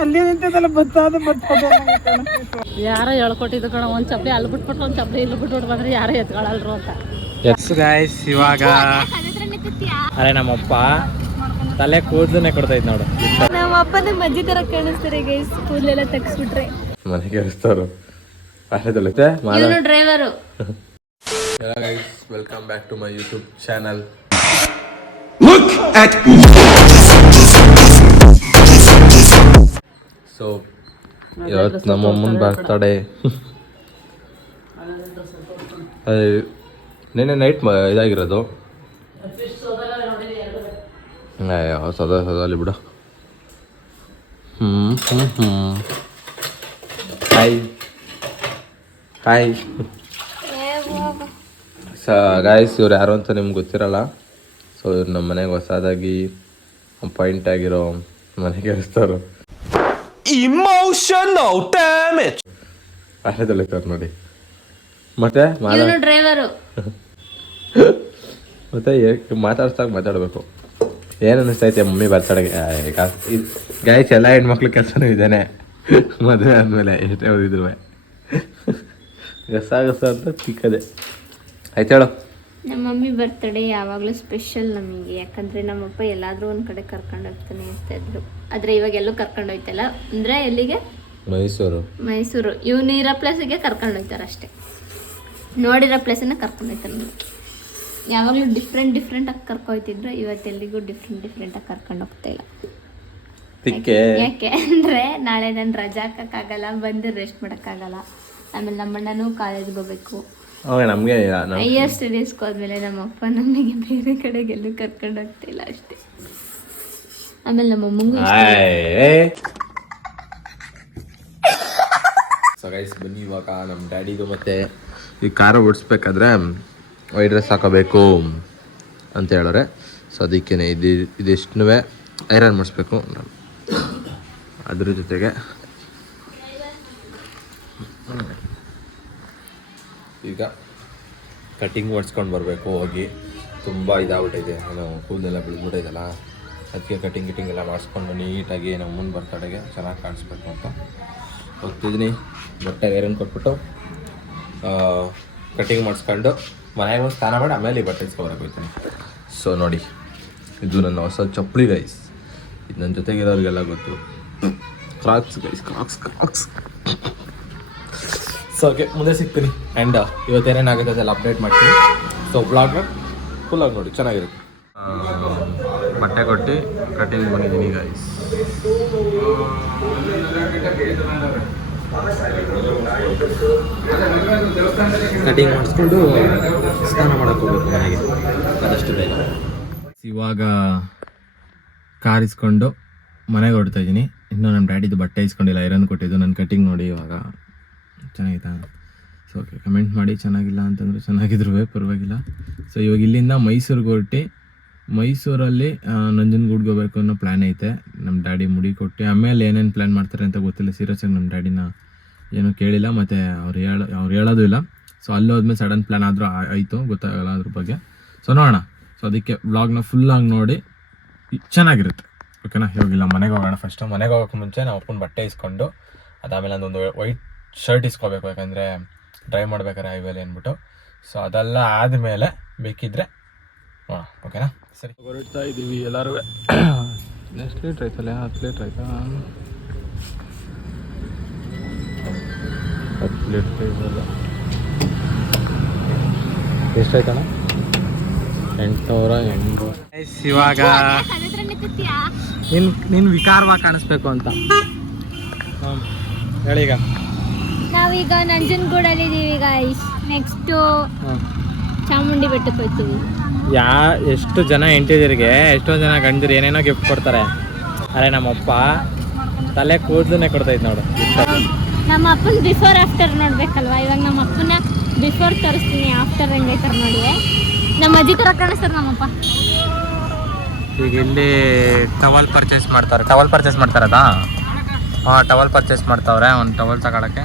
ಅಲ್ಲಿ ನಿಂತಿದ್ದಲ್ಲ ಯಾರೋ ಹೇಳ್ಕೊಟ್ಟಿದ್ದು ಕಣ ಒಂದ್ ಚಪ್ಪಲಿ ಅಲ್ಲಿ ಬಿಟ್ಬಿಟ್ಟು ಒಂದ್ ಚಪ್ಪಲಿ ಇಲ್ಲಿ ಬಿಟ್ಬಿಟ್ಟು ಬಂದ್ರೆ ಯಾರೋ ಎತ್ಕೊಳ್ಳಲ್ರು ಅಂತ. ಎಸ್ ಗೈಸ್, ಇವಾಗ ಅರೆ ನಮ್ಮಪ್ಪ ತಲೆ ಕೂದಲನ್ನೇ ಕೊಡ್ತೈತ್ ನೋಡು. ನಮ್ಮ ಅಪ್ಪ ನಮ್ಮ ಅಜ್ಜಿ ತರ ಕಾಣಿಸ್ತಾರೆ ಗೈಸ್, ಕೂದಲೆಲ್ಲ ತೆಗ್ಸ್ಬಿಟ್ರೆ. ಮನೆಗೆ ಇರ್ತಾರು driver. Welcome back to my YouTube channel. So ಇವತ್ತು ನಮ್ಮಮ್ಮನ ಬರ್ತಡೇ. ನೆನ್ನೆ ನೈಟ್ ಇದಾಗಿರೋದು. ಸದಾ ಬಿಡು. ಹಾಯ್ ಹಾಯ್ ಗಾಯ್ಸ್, ಇವ್ರು ಯಾರು ಅಂತ ನಿಮ್ಗೆ ಗೊತ್ತಿರಲ್ಲ. ಸೊ ಇವ್ರು ನಮ್ಮ ಮನೆಗೆ ಹೊಸದಾಗಿ ಪಾಯಿಂಟ್ ಆಗಿರೋ ಮನೆಗೆ ಇರ್ತಾರೋ. ಇಮೋಷನಲ್ ಡ್ಯಾಮೇಜ್ ಅಲ್ಲದಲ್ಲಿರ್ತಾರೆ ನೋಡಿ. ಮತ್ತೆ ಡ್ರೈವರು ಮತ್ತೆ ಮಾತಾಡ್ಸ್ದಾಗ ಮಾತಾಡಬೇಕು. ಏನು ಅನ್ನಿಸ್ತೈತೆ ಮಮ್ಮಿ ಬರ್ತಡೆಗೆ? ಗಾಯ್ಸ್, ಎಲ್ಲ ಹೆಣ್ಮಕ್ಳು ಕೆಲಸನೂ ಇದ್ದಾನೆ ಮದುವೆ ಆದಮೇಲೆ ಎಷ್ಟೇ ಓದಿದ್ರು ಗಸ ಅಂತ ಚಿಕ್ಕದೆ. ಆಯ್ತು ಹೇಳು. ನಮ್ಮ ಮಮ್ಮಿ ಬರ್ತಡೇ ಯಾವಾಗಲೂ ಸ್ಪೆಷಲ್ ನಮಗೆ, ಯಾಕಂದರೆ ನಮ್ಮಪ್ಪ ಎಲ್ಲಾದರೂ ಒಂದು ಕಡೆ ಕರ್ಕೊಂಡು ಹೋಗ್ತಾನೆ ಇರ್ತಾಯಿದ್ರು. ಆದರೆ ಇವಾಗ ಎಲ್ಲೂ ಕರ್ಕೊಂಡು ಹೋಯ್ತಲ್ಲ. ಅಂದರೆ ಎಲ್ಲಿಗೆ? ಮೈಸೂರು. ಇವ್ನು ಇರೋ ಪ್ಲೇಸಿಗೆ ಕರ್ಕೊಂಡು ಹೋಗ್ತಾರೆ ಅಷ್ಟೇ. ನೋಡಿರೋ ಪ್ಲೇಸನ್ನ ಕರ್ಕೊಂಡು ಹೋಗ್ತಾರೆ. ಯಾವಾಗಲೂ ಡಿಫ್ರೆಂಟಾಗಿ ಕರ್ಕೊಯ್ತಿದ್ರು. ಇವತ್ತು ಎಲ್ಲಿಗೂ ಡಿಫ್ರೆಂಟಾಗಿ ಕರ್ಕೊಂಡು ಹೋಗ್ತಾ ಇಲ್ಲ. ಯಾಕೆ ಅಂದರೆ ನಾಳೆ ನಾನು ರಜಾ ಹಾಕೋಕ್ಕಾಗಲ್ಲ, ಬಂದು ರೆಸ್ಟ್ ಮಾಡೋಕ್ಕಾಗಲ್ಲ. ಆಮೇಲೆ ನಮ್ಮಣ್ಣನೂ ಕಾಲೇಜ್ಗೆ ಹೋಗ್ಬೇಕು. ನಮಗೆ ಹೈಯರ್ ಸ್ಟಡೀಸ್ಗೆ ಹೋದ್ಮೇಲೆ ನಮ್ಮಪ್ಪ ನಮಗೆ ಬೇರೆ ಕಡೆಗೆ ಎಲ್ಲೂ ಕರ್ಕೊಂಡು ಹೋಗ್ತಾ ಇಲ್ಲ ಅಷ್ಟೇ. ಆಮೇಲೆ ನಮ್ಮಮ್ಮಂಗೂ ಸೊ ಗೈಸ್, ಬನ್ನಿ ಇವಾಗ ನಮ್ಮ ಡ್ಯಾಡಿದು ಮತ್ತೆ ಈ ಕಾರು ಓಡಿಸ್ಬೇಕಾದ್ರೆ ವೈಟ್ ಡ್ರೆಸ್ ಹಾಕೋಬೇಕು ಅಂತ ಹೇಳೋರೆ. ಸೊ ಅದಕ್ಕೇ ಇದಿಷ್ಟೂ ಐರನ್ ಮಾಡಿಸ್ಬೇಕು. ಅದ್ರ ಜೊತೆಗೆ ಈಗ ಕಟಿಂಗ್ ಮಾಡಿಸ್ಕೊಂಡು ಬರಬೇಕು ಹೋಗಿ. ತುಂಬ ಇದಾಗ್ಬಿಟ್ಟೈತೆ, ಏನೋ ಕೂದಲೆಲ್ಲ ಬಿಡ್ಬಿಟ್ಟೈತಲ್ಲ. ಅದಕ್ಕೆ ಕಟಿಂಗ್ ಎಲ್ಲ ಮಾಡಿಸ್ಕೊಂಡು ನೀಟಾಗಿ ನಮ್ಮ ಮುಂದೆ ಬರ್ತಡೆಗೆ ಚೆನ್ನಾಗಿ ಕಾಣಿಸ್ಬೇಕು ಅಂತ ಹೋಗ್ತಿದ್ದೀನಿ. ಬಟ್ಟೆ ಐರನ್ ಕೊಟ್ಬಿಟ್ಟು ಕಟಿಂಗ್ ಮಾಡಿಸ್ಕೊಂಡು ಮನೆಗೆ ಒಂದು ಸ್ನಾನ ಮಾಡಿ ಆಮೇಲೆ ಈ ಬಟ್ಟೆ ಇಸ್ಕೊಬರಕ್ಕೆ ಹೋಗ್ತೀನಿ. ಸೊ ನೋಡಿ, ಇದು ನನ್ನ ಹೊಸ ಚಪ್ಪಲಿ ಗೈಸ್. ಇದು ನನ್ನ ಜೊತೆಗಿರೋರಿಗೆಲ್ಲ ಗೊತ್ತು. ಕ್ರಾಕ್ಸ್ ಗೈಸ್, ಕ್ರಾಕ್ಸ್. ಸೊ ಓಕೆ, ಮುಂದೆ ಸಿಗ್ತೀನಿ. ಆ್ಯಂಡ್ ಇವತ್ತೇನೇನಾಗುತ್ತೆ ಅದೆಲ್ಲ ಅಪ್ಡೇಟ್ ಮಾಡ್ತೀನಿ. ಸೊ ಬ್ಲಾಗ್ನ ಫುಲ್ಲಾಗಿ ನೋಡಿ, ಚೆನ್ನಾಗಿರುತ್ತೆ. ಬಟ್ಟೆ ಕೊಟ್ಟು ಕಟಿಂಗ್ ಬಂದಿದ್ದೀನಿ ಗೈಸ್. ಕಟಿಂಗ್ ಮಾಡಿಸ್ಕೊಂಡು ಸ್ನಾನ ಮಾಡೋಕ್ಕೆ ಹೋಗ್ಬೇಕು ಮನೆಗೆ, ಅದಷ್ಟು ಬೇಗ. ಇವಾಗ ಕಾರ್ ಇಸ್ಕೊಂಡು ಮನೆಗೆ ಹೊಡ್ತಾ ಇದ್ದೀನಿ. ಇನ್ನೂ ನಮ್ಮ ಡ್ಯಾಡಿದು ಬಟ್ಟೆ ಇಸ್ಕೊಂಡಿಲ್ಲ, ಐರನ್ ಕೊಟ್ಟಿದ್ದು. ನನ್ನ ಕಟಿಂಗ್ ನೋಡಿ ಇವಾಗ ಚೆನ್ನಾಗಿತ್ತಾ? ಸೊ ಓಕೆ, ಕಮೆಂಟ್ ಮಾಡಿ. ಚೆನ್ನಾಗಿಲ್ಲ ಅಂತಂದರೆ ಚೆನ್ನಾಗಿದ್ರು ಪರವಾಗಿಲ್ಲ. ಸೊ ಇವಾಗ ಇಲ್ಲಿಂದ ಮೈಸೂರಿಗೆ ಹೊರಟಿ, ಮೈಸೂರಲ್ಲಿ ನಂಜನಗೂಡ್ಗೆ ಹೋಗ್ಬೇಕು ಅನ್ನೋ ಪ್ಲ್ಯಾನ್ ಐತೆ. ನಮ್ಮ ಡ್ಯಾಡಿ ಮುಡಿ ಕೊಟ್ಟು ಆಮೇಲೆ ಏನೇನು ಪ್ಲ್ಯಾನ್ ಮಾಡ್ತಾರೆ ಅಂತ ಗೊತ್ತಿಲ್ಲ. ಸೀರಿಯಸ್ಸಾಗಿ ನಮ್ಮ ಡ್ಯಾಡಿನ ಏನೂ ಕೇಳಿಲ್ಲ, ಮತ್ತು ಅವ್ರು ಹೇಳೋದು ಇಲ್ಲ. ಸೊ ಅಲ್ಲಿ ಹೋದ್ಮೇಲೆ ಸಡನ್ ಪ್ಲ್ಯಾನ್ ಆದರೂ ಆಯಿತು, ಗೊತ್ತಾಗಲ್ಲ ಅದ್ರ ಬಗ್ಗೆ. ಸೊ ನೋಡೋಣ. ಸೊ ಅದಕ್ಕೆ ವ್ಲಾಗ್ನ ಫುಲ್ಲಾಗಿ ನೋಡಿ, ಚೆನ್ನಾಗಿರುತ್ತೆ. ಓಕೆನಾ? ಇವಾಗಿಲ್ಲ, ಮನೆಗೆ ಹೋಗೋಣ. ಫಸ್ಟು ಮನೆಗೆ ಹೋಗೋಕ್ಕೆ ಮುಂಚೆ ನಾವು ಅಪ್ಪನ ಬಟ್ಟೆ ಇಸ್ಕೊಂಡು ಅದಾದಮೇಲೆ ಅದೊಂದು ವೈಟ್ ಶರ್ಟ್ ಇಸ್ಕೋಬೇಕು, ಯಾಕಂದರೆ ಡ್ರೈವ್ ಮಾಡ್ಬೇಕಾರೆ ಹೈವೇಲಿ ಅಂದ್ಬಿಟ್ಟು. ಸೊ ಅದೆಲ್ಲ ಆದಮೇಲೆ ಬೇಕಿದ್ದರೆ ಹಾಂ, ಓಕೆನಾ? ಸರಿ, ಹೊರಡ್ತಾ ಇದ್ದೀವಿ ಎಲ್ಲರೂ. ಎಷ್ಟು ಲೀಟ್ರ್ ಆಯ್ತಲ್ಲ? 10 ಲೀಟ್ರ್ ಆಯ್ತಾ? 10 ಲೀಟ್ರ್ ಇದೆಲ್ಲ ಎಷ್ಟಾಯ್ತಣ್ಣ? 800. ಇವಾಗ ನೀನು ವಿಕಾರವಾಗಿ ಕಾಣಿಸ್ಬೇಕು ಅಂತ ಹೇಳೀಗ. ನಾವೀಗ ನಂಜನಗೂಡಲ್ಲಿ ಇದ್ದೀವಿ ಗೈಸ್. ನೆಕ್ಸ್ಟು ಚಾಮುಂಡಿ ಬೆಟ್ಟಕ್ಕೆ ಹೋಗ್ತೀವಿ. ಎಷ್ಟು ಜನ ಹೆಂಡತಿಯರಿಗೆ, ಎಷ್ಟೋ ಜನ ಗಂಡರು ಏನೇನೋ ಗಿಫ್ಟ್ ಕೊಡ್ತಾರೆ. ಅರೆ ನಮ್ಮಪ್ಪ ತಲೆ ಕೂದಲನ್ನೇ ಕೊಡ್ತೈತೆ ನೋಡು. ನಮ್ಮ ಅಪ್ಪನ ಬಿಫೋರ್ ಆಫ್ಟರ್ ನೋಡ್ಬೇಕಲ್ವಾ? ಇವಾಗ ನಮ್ಮ ಅಪ್ಪನ ಬಿಫೋರ್ ತೋರಿಸ್ತೀನಿ, ಆಫ್ಟರ್ ಹೆಂಗೈತಾರೆ ನೋಡಿ. ನಮ್ಮ ಅಜ್ಜಿ ಥರ ಕಾಣಿಸ್ತಾರೆ ನಮ್ಮಪ್ಪ. ಈಗ ಇಲ್ಲಿ ಟವಲ್ ಪರ್ಚೇಸ್ ಮಾಡ್ತಾರದಾ? ಹಾಂ, ಟವಲ್ ಪರ್ಚೇಸ್ ಮಾಡ್ತಾವ್ರೆ. ಒಂದು ಟವಲ್ ತಗೊಳಕ್ಕೆ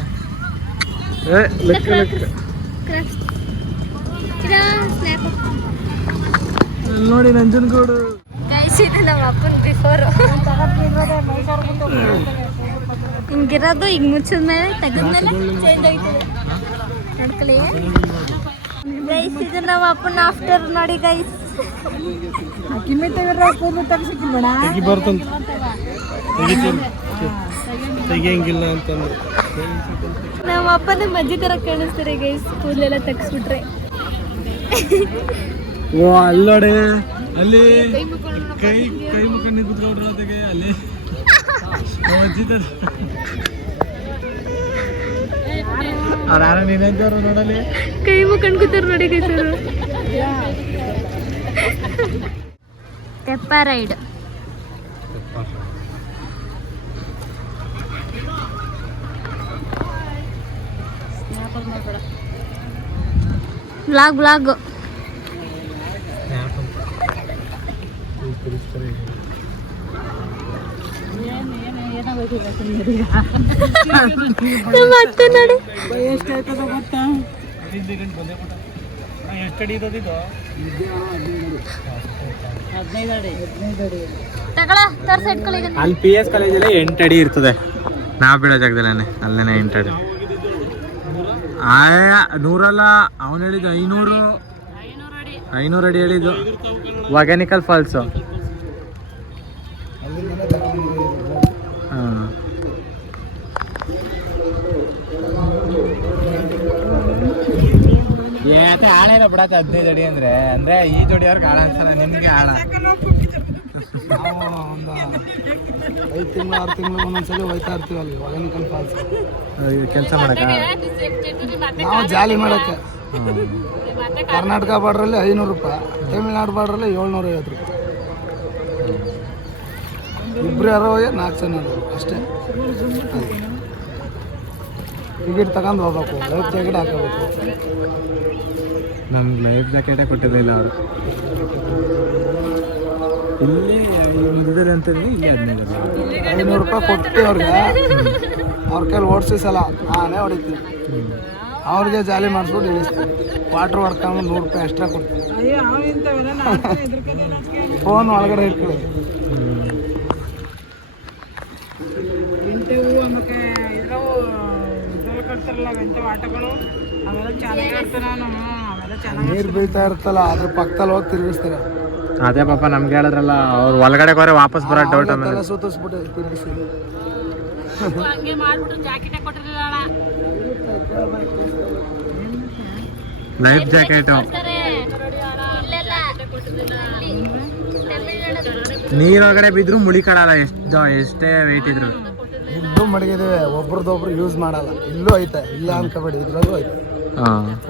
ನೋಡಿ ನಂಜನಗೂಡು. ಗೈಸ್ ಗೈಸ್ ಇದು ನಮ್ಮ ಅಪ್ಪನ ಬಿಫೋರು. ಹಿಂಗಿರೋದು ಈಗ ಮುಚ್ಚಿದ್ಮೇಲೆ ತೆಗೆದ್ಮೇಲೆ ಚೇಂಜ್ ಆಯ್ತದೆ. ನೋಡ್ಕೊಳ್ಳಿ ಗೈಸ್, ಇದು ನಮ್ಮ ಅಪ್ಪನ ಆಫ್ಟರ್ ನೋಡಿ ಗೈಸ್. ನಮ್ಮ ಅಪ್ಪನ ಮಜ್ಜಿ ತರ ಕಾಣಿಸ್ತಾರೆ ಗೈಸ್, ಕೂದಲೆಲ್ಲ ತೆಗ್ಸ್ಬಿಟ್ರೆ. ಓ ಅಲ್ಲೋಡೆ ಅಲ್ಲಿ ಕೈ ಕೈ ಮುಖ ನಿಂತ್ಕೊಂಡ್ರು ಅದಕ್ಕೆ ಅಲ್ಲಿ ಯಾರ ನೀನಂತವ್ರು ನೋಡಲಿ ಕೈ ಮುಖಂಡ್ ಕೂತಾರ ನೋಡಿ ಗೈಸ್ ಅವರು. ತೆಪ್ಪ ರೈಡ್ ಬ್ಲಾಗ್ ಮತ್ತೆ ನೋಡಿ ಅಲ್ಲಿ PS ಕಾಲೇಜಲ್ಲಿ 8 ಅಡಿ ಇರ್ತದೆ. ನಾವು ಬಿಡೋ ಜಾಗದಲ್ಲೇ ಅಲ್ಲೇನೆ 8 ಅಡಿ. 100 ಅವನು ಹೇಳಿದ್ದು 500 ಅಡಿ ಹೇಳಿದ್ದು. ವಾಗ್ಯಾನಿಕಲ್ ಫಾಲ್ಸು. ಹಾಂ ಏತೆ ಆಳ ಇಲ್ಲ ಬಿಡತ್ತೆ 15 ಅಡಿ ಅಂದ್ರೆ ಈ ಜೋಡಿಯವ್ರಿಗೆ ಆಳ ಅನ್ಸಲ್ಲ, ನಿಮಗೆ ಆಳ. ಒಂದು 5 ತಿಂಗಳು 6 ತಿಂಗಳು ಒಂದೊಂದ್ಸಲ ಹೋಯ್ತಾ ಇರ್ತೀವಿ ಅಲ್ಲಿ ವಾಗ್ಯಾನಿಕಲ್ ಫಾಲ್ಸ್ ಕೆಲಸ ಮಾಡಕ್ಕ, ನಾವು ಜಾಲಿ ಮಾಡಕ್ಕೆ. ಕರ್ನಾಟಕ ಬಾರ್ಡ್ರಲ್ಲಿ 500 ರೂಪಾಯಿ, ತಮಿಳ್ನಾಡು ಬಾರ್ಡ್ರಲ್ಲಿ 750 ರೂಪಾಯಿ. ಇಬ್ಬರು ಯಾರೋ 4 ಜನ ಅಷ್ಟೇ. ಟಿಕೆಟ್ ತಗೊಂಡು ಹೋಗ್ಬೇಕು, ಲೈಫ್ ಜಾಕೆಟ್ ಹಾಕೋಬೇಕು. ನಮ್ಗೆ ಲೈಫ್ ಜಾಕೆಟೇ ಕೊಟ್ಟಿರಲಿಲ್ಲ ಅವರು. ಇಲ್ಲಿ ಮಧ್ಯದಲ್ಲಿ ಅಂತಂದ್ರೆ ಇಲ್ಲಿ 500 ರೂಪಾಯಿ ಕೊಟ್ಟು ಅವ್ರಿಗೆ ಅವ್ರ ಕೈಲಿ ಓಡಿಸಿ ಸಲ ನಾನೇ ಹೊಡಿತೀನಿ. ಅವ್ರಿಗೆ ಜಾಲಿ ಮಾಡಿಸ್ಬಿಟ್ಟು ಇಳಿಸ್ತೀನಿ. ವಾಟ್ರ್ ಹೊಡ್ಕೊಂಡು 100 ರೂಪಾಯಿ ಎಕ್ಸ್ಟ್ರಾ ಕೊಡ್ತೀನಿ. ಫೋನ್ ಒಳಗಡೆ ಇಟ್ಕೊಳ್ಳಿ. ನೀರು ಬೀಳ್ತಾ ಇರ್ತಲ್ಲ, ಅದ್ರ ಪಕ್ಕದಲ್ಲಿ ಹೋಗಿ ತಿರುಗಿಸ್ತಾರೆ. ಅದೇ ಪಾಪ ನಮ್ಗೆ ಹೇಳಿದ್ರಲ್ಲ, ಅವ್ರು ಒಳಗಡೆ ಹೋದ್ರೆ ವಾಪಸ್ ಬರೋ ಡೌಟ್. ಆಮೇಲೆ ಸುತ್ತಿಸ್ಬಿಟ್ಟು ತಿರುಗಿಸಿ ಲೈಫ್ ಜಾಕೆಟ್ ನೀರೊಳಗಡೆ ಬಿದ್ರು ಮುಳಿಕಾಡಲ್ಲ, ಎಷ್ಟೇ ವೆಯ್ಟ್ ಇದ್ರು. ಇಲ್ಲೂ ಮಡಗಿದ್ದೇವೆ, ಒಬ್ರದೊಬ್ರು ಯೂಸ್ ಮಾಡಲ್ಲ. ಇಲ್ಲೂ ಐತೆ, ಇಲ್ಲ ಅನ್ಕೋಬೇಡಿ, ಇದ್ರಾಗೂ ಐತೆ.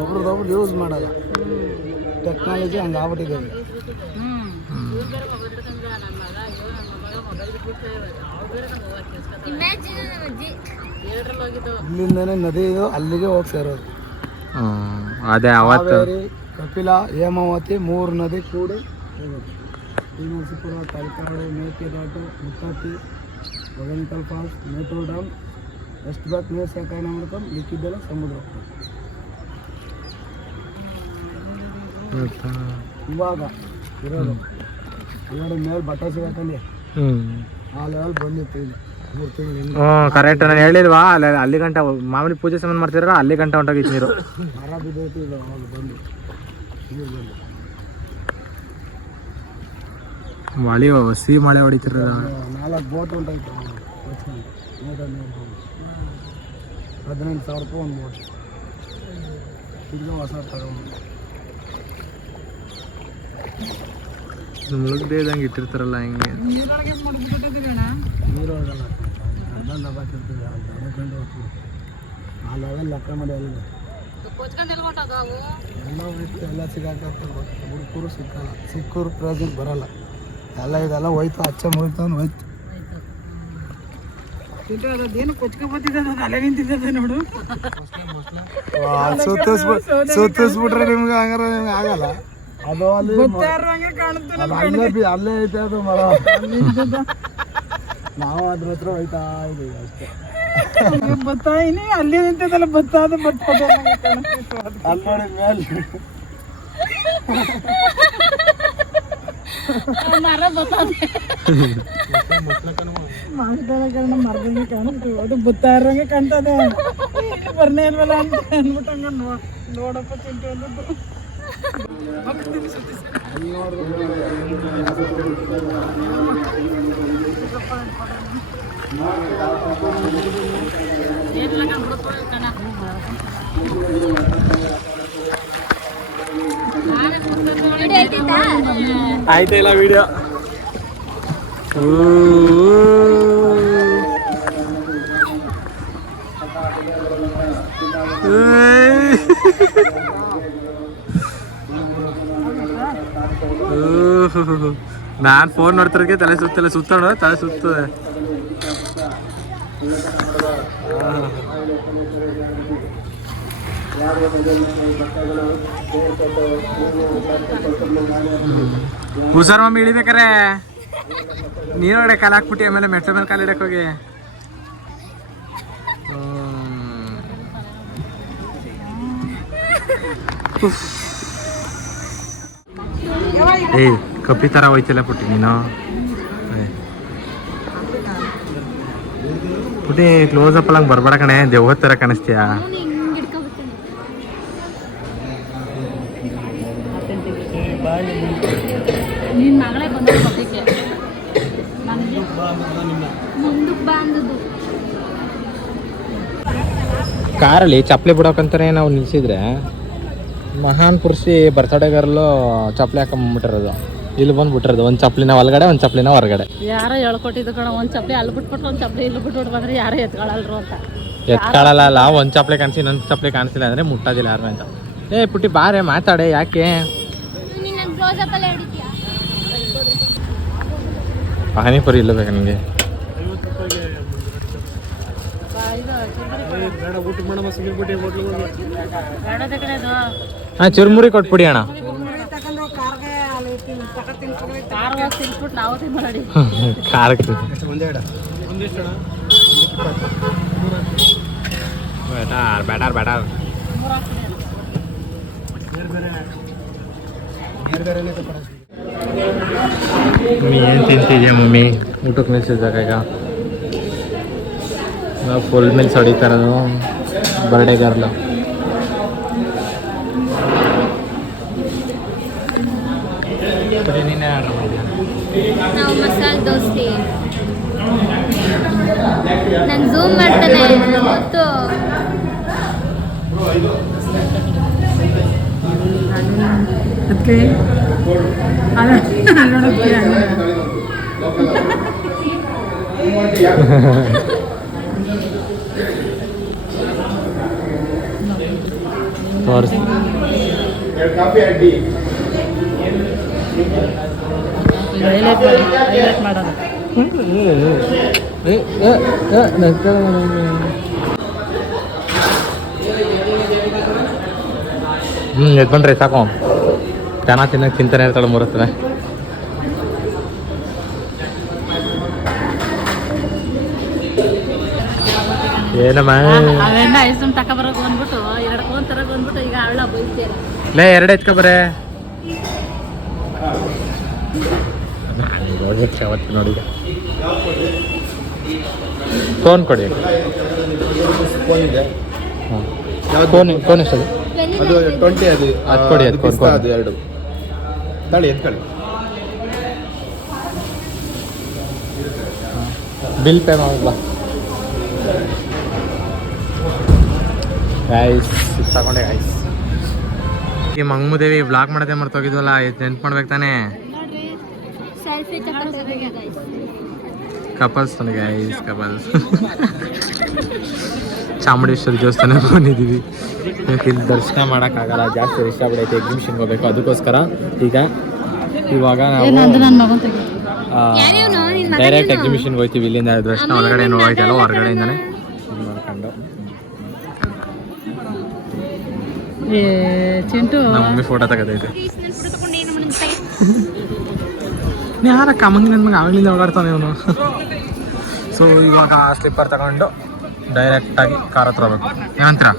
ಒಬ್ರದೊಬ್ರು ಯೂಸ್ ಮಾಡಲ್ಲ. ಟೆಕ್ನಾಲಜಿ ಹಂಗೆ ಆಗ್ಬಿಟ್ಟಿದ್ದೇವೆ. ಇಲ್ಲಿಂದನೇ ನದಿ ಇದು ಅಲ್ಲಿಗೆ ಹೋಗಿ ಸೇರೋದು. ಅದೇ ಅವತ್ತು ಕಾವೇರಿ, ಕಪಿಲ, ಹೇಮಾವತಿ 3 ನದಿ ಕೂಡಿ Srinivaspura, Talakadu, Mekedatu, Muthathi, Hogenakkal falls, Mettur dam, west back ನೀರು ಸೇಕರಣೆ ಮಾಡ್ಕೊಂಡು ಮಿಕ್ಕಿದ್ದೆಲ್ಲ ಸಮುದ್ರ. ಇವಾಗ ಇರೋದು ಅಲ್ಲಿ ಮೇಲೆ ಬಟ್ಟೆ ಸಿಗತ್ತಲ್ಲಿ ಆ ಲೆವೆಲ್ ಬಂದಿತ್ತು. ಇಲ್ಲಿ 3 ತಿಂಗಳು ಕರೆಕ್ಟ್. ನಾನು ಹೇಳಿಲ್ವಾ ಅಲ್ಲಿ ಗಂಟ ಮಾಮೂಲಿ ಪೂಜೆ ಸಾಮಾನು ಮಾಡ್ತಿದ್ರ ಅಲ್ಲಿ ಗಂಟ ಹೊಂಟೋಗಿತ್ತು ನೀರು. ಮರ ಬಿದ್ದೈತಿ ಇದು ಅವಾಗ ಬಂದು ನೀರು ಬಂದು ಮಳೆ ಹಸಿ ಮಳೆ ಹೊಡಿತಿರ. 4 ಬೋಟ್ ಉಂಟಾಯ್ತು. 18,000 ರೂಪಾಯಿ ಒಂದು ಬೋಟ್. ತಿರ್ಗ ಹೊಸ ತಗೊಂಡು ಮುಳುಗ್ದೇದಂಗೆ ಇಟ್ಟಿರ್ತಾರಲ್ಲ ಹಿಂಗೆ. ನೀರೊಳಗಲ್ಲ ಅದನ್ನ ದಬಾಕಿರ್ತೀವಿ. ಗಂಟೆ ಹೋಗ್ತೀವಿ ಆ ಲೆವೆಲ್ ಲೆಕ್ಕ ಮಾಡಿ ಎಲ್ಲ ಹೋಯ್ತು. ಎಲ್ಲ ಸಿಗಾಕತ್ತೆ. ಹುಡುಕರು ಸಿಕ್ಕಲ್ಲ, ಸಿಕ್ಕೂರು ಪ್ರಯೋಜನಕ್ಕೆ ಬರಲ್ಲ. ಎಲ್ಲ ಇದೆಲ್ಲ ಹೋಯ್ತು, ಹಚ್ಚ ಮುಗಿತು ಹೋಯ್ತು. ಸುತ್ತಿಸ್ಬಿಟ್ರೆ ನಿಮ್ಗೆ ಹಂಗಾರೆ ನಿಮ್ಗೆ ಆಗಲ್ಲ. ಅದು ಅಲ್ಲಿ ಅಲ್ಲೇ ಐತೆ ಅದು ಮರ. ನಾವು ಅದ್ರ ಹತ್ರ ಹೋಯ್ತಾ ಇದೀವಿ ಅಷ್ಟೇ. ಅಲ್ಲಿ ನಿಂತದಲ್ಲ ಬತ್ತಾದ ಅಲ್ಲಿ ನೋಡಿ ಮೇಲೆ ಮರದಂಗೆ ಕಾಣಿಸ್ತು ಅದು ಬುತ್ತಾರಂಗೆ ಕಾಣ್ತದೆ ಬರ್ನೇ ಇಲ್ವಲ್ಲ ಅಂತ ಅಂದ್ಬಿಟ್ಟಂಗ ನೋಡಪ್ಪ ಚಿಂಟು ಅಂದದ್ದು ಆಯ್ತಾ ಇಲ್ಲ ವಿಡಿಯೋ ನಾನು ಫೋನ್ ನೋಡ್ತಿರೋಕೆ ತಲೆ ಸುತ್ತೋಣ ತಲೆ ಸುತ್ತದೆ. ಹುಷಾರ್ ಮಮ್ಮಿ ಇಳಿಬೇಕಾರೆ ನೀರೊಳಗಡೆ ಕಾಲು ಹಾಕ್ಬಿಟ್ಟು ಆಮೇಲೆ ಮೆಟ್ಲ ಮೇಲೆ ಕಾಲು ಇಡಕ್ಕೆ ಹೋಗಿ. ಏಯ್ ಕಪ್ಪಿ ಥರ ಹೋಯ್ತಿಲ್ಲ ಪುಟ್ಟಿ ನೀನು. ಪುಟ್ಟಿ ಕ್ಲೋಸ್ ಅಪ್ ಅಲ್ಲಂಗೆ ಬರ್ಬೇಡ ಕಣೆ, ದೆವ್ವದ ಥರ ಕಾಣಿಸ್ತೀಯ. ಕಾರಲ್ಲಿ ಚಪ್ಪಲಿ ಬಿಡೋಕಂತಾನೆ ನಾವು ನಿಲ್ಸಿದ್ರೆ ಮಹಾನ್ ಪುರುಷಿ ಬರ್ತಡೇ ಗರ್ಲು ಚಪ್ಪಲಿ ಹಾಕೊಂಡ್ಬಿಟ್ಟಿರೋದು. ಇಲ್ಲಿ ಬಂದ್ಬಿಟ್ಟಿರೋದು ಒಂದು ಚಪ್ಪಲಿನ ಒಳಗಡೆ ಒಂದು ಚಪ್ಪಲಿನ ಹೊರಗಡೆ. ಯಾರೋ ಹೇಳ್ಕೊಟ್ಟಿದ್ದು ಕಣ, ಒಂದು ಚಪ್ಪಲಿ ಅಲ್ಲಿ ಬಿಟ್ಬಿಟ್ರು ಒಂದು ಚಪ್ಪಲಿ ಇಲ್ಲಿ ಬಿಟ್ಬಿಟ್ಟು ಬಂದ್ರೆ ಯಾರೋ ಎತ್ಕೊಳ್ಳಲ್ರು ಅಂತ. ಎತ್ಕೊಳ್ಳಲ್ಲ, ಒಂದು ಚಪ್ಪಲಿ ಕಾಣಿಸಿ ಇನ್ನೊಂದು ಚಪ್ಪಲಿ ಕಾಣಿಸಿಲ್ಲ ಅಂದರೆ ಮುಟ್ಟೋದಿಲ್ಲ ಯಾರು ಅಂತ. ಏ ಪುಟ್ಟಿ ಬಾರೆ ಮಾತಾಡೆ, ಯಾಕೆ ಪಾನಿಪುರಿ ಇಲ್ಲ ಬೇಕಾ ನಿಮಗೆ? ಹಾಂ ಚುರುಮುರಿ ಕೊಟ್ಬಿಡಿ ಅಣ್ಣ. ಖಾರಕ್ಕೆ ಬ್ಯಾಟಾರ್ ಮಮ್ಮಿ ಏನು ತಿಂತಿದ್ಯಾ ಮಮ್ಮಿ? ಊಟಕ್ಕೆ ನಿಲ್ಸಿದ್ದಾಗ ಈಗ ನಾವು ಫುಲ್ ಮೀಲ್ಸ್ ಹೊಡಿತಾರದು ಬರ್ಡೇ ಗರ್ಲು. ನೀನೇ ಆರ್ಡರ್ ಮಾಡಿದ್ಯಾ? ನಾವು ಮಸಾಲೆ ದೋಸೆ. ನಾನು ಝೂಮ್ ಮಾಡ್ತಾನೆ ಗೊತ್ತು. ಅದಕ್ಕೆ ತೋರಿಸಿ ಮಾಡೋದು. ಎದ್ದು ಬಂದ್ರಿ ಸಾಕು, ಜನ ತಿನ್ನಕ್ಕೆ ತಿಂತಾನೆ ಇರ್ತಾಳೆ ಮೂರತ್ತವೆ. ಏನಮ್ಮ ಅವೆಣ್ಣ ಐಸಮ್ ತಗೊಬರೋಕೆ ಬಂದ್ಬಿಟ್ಟು 2 ಕೋನ್ ತರಕ್ ಬಂದ್ಬಿಟ್ಟು ಈಗ ಹಳ್ಳ ಬೈತೀರ. ಲೇ 2 ಎತ್ಕೊಬರೇ ಅವತ್ತು ನೋಡಿ. ಕೋನ್ ಕೊಡಿ. ಕೋನ್ ಎಷ್ಟದು? ಅದು 20 ಅದು ಕೊಡಿ, ಅದು ಕೋನ್ ಅದು 2 ತಳಿ ಎತ್ಕೊಳ್ಳಿ. ಬಿಲ್ ಪೇ ಮಾಡಲ್ಲ ಗೈಸ್. ತಗೊಂಡೆ ಗೈಸ್. ಈ ಮಂಗಮುದೇವಿ ಬ್ಲಾಗ್ ಮಾಡೋದೇ ಮರ್ತೋಗಿದ್ವಲ್ಲ, ನೆನ್ಪು ಮಾಡ್ಬೇಕು ತಾನೇ. ಕಪಲ್ಸ್ ತಾನೆ ಗೈಸ್, ಕಪಲ್ಸ್. ಚಾಮುಂಡೇಶ್ವರಿ ದೇವಸ್ಥಾನ ಬಂದಿದ್ದೀವಿ. ಇಲ್ಲಿ ದರ್ಶನ ಮಾಡೋಕ್ಕಾಗಲ್ಲ, ಜಾಸ್ತಿ ಇಷ್ಟ ಬಿಡೈತೆ. ಎಕ್ಸಿಬಿಷನ್ಗೆ ಹೋಗ್ಬೇಕು, ಅದಕ್ಕೋಸ್ಕರ ಇವಾಗ ನಾವು ಡೈರೆಕ್ಟ್ ಎಕ್ಸಿಬಿಷನ್ಗೆ ಹೋಗ್ತೀವಿ. ಇಲ್ಲಿಂದ ದರ್ಶನ ಒಳಗಡೆ ಏನು ಹೋಯ್ತಲ್ಲ, ಹೊರಗಡೆಯಿಂದನೇ ಮಾಡ್ಕೊಂಡು. ಚಿಂಟು ನಮ್ಮ ಮಮ್ಮಿ ಫೋಟೋ ತೆಗೆದೈತೆ. ಯಾರ ಕಮ್ಮಂಗಿ ನನ್ನ ಮಗ ಆವಾಗಲಿಂದ ಓಡಾಡ್ತಾನೆ ಇವನು. ಸೊ ಇವಾಗ ಸ್ಲಿಪ್ಪರ್ ತಗೊಂಡು ಡೈರೆಕ್ಟಾಗಿ ಕಾರ್ ಹತ್ರ ಹೋಗ್ಬೇಕು. ಏನಂತೀರ?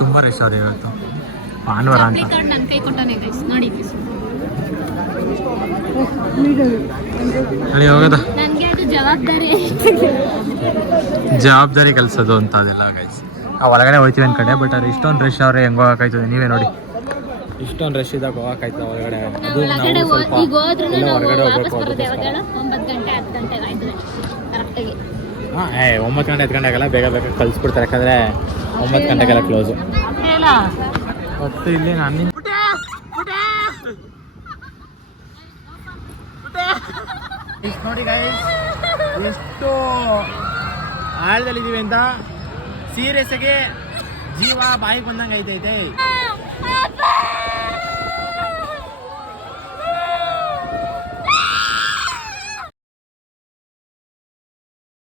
ತುಂಬ ರಶ್ ಅವ್ರಿ ಇವತ್ತು. ಭಾನುವಾರ ಅಂತ ಕಾರ್ಡ್ ನನ್ನ ಕೈ ಕೊಟ್ಟಾನೆ ಗೈಸ್ ನೋಡಿ ಹೇಳಿ ಹೋಗೋದ ನನಗೆ ಅದು ಜವಾಬ್ದಾರಿ ಕಲ್ಸೋದು ಅಂತ ಅದಿಲ್ಲ ಗೈಸ್. ಒಳಗಡೆ ಹೋಗ್ತೀವಿ ಒಂದು ಕಡೆ, ಬಟ್ ಅದು ಇಷ್ಟೊಂದು ರಶ್ ಅವ್ರೆ ಹೆಂಗೆ ಹೋಗಕ್ಕಾಯ್ತದೆ ನೀವೇ ನೋಡಿ. ಇಷ್ಟೊಂದು ರಶ್ ಇದ್ದಾಗ ಹೋಗಕ್ಕಾಯ್ತದೆ ಒಳಗಡೆ. ಅದು ಒಳಗಡೆ ನಾವು ಸ್ವಲ್ಪ ಈಗ ಹೋದ್ರೂ ಎಲ್ಲ ನಾವು ಹೊರಗಡೆ ವಾಪಸ್ ಹೋಗ್ಬೇಕು. ಬರೋದು ಯಾವಾಗ ಹೇಳು 9 ಗಂಟೆ 10 ಗಂಟೆಗೆ ಆಯ್ತದೆ ಕರೆಕ್ಟಾಗಿ. 9 ಗಂಟೆ 10 ಗಂಟೆಗೆಲ್ಲ ಬೇಗ ಬೇಗ ಕಳಿಸ್ಬಿಡ್ತಾರೆ, ಯಾಕಂದರೆ 9 ಗಂಟೆಗೆಲ್ಲ ಕ್ಲೋಸು. ಮತ್ತು ಇಲ್ಲಿ ನಾನು ನೋಡಿ ಗೈಸ್ ಎಷ್ಟು ಆಳದಲ್ಲಿದ್ದೀವಿ ಅಂತ. ಸೀರಿಯಸ್ ಆಗಿ ಜೀವ ಬಾಯಿಗೆ ಬಂದಂಗೆ ಐತೈತೆ.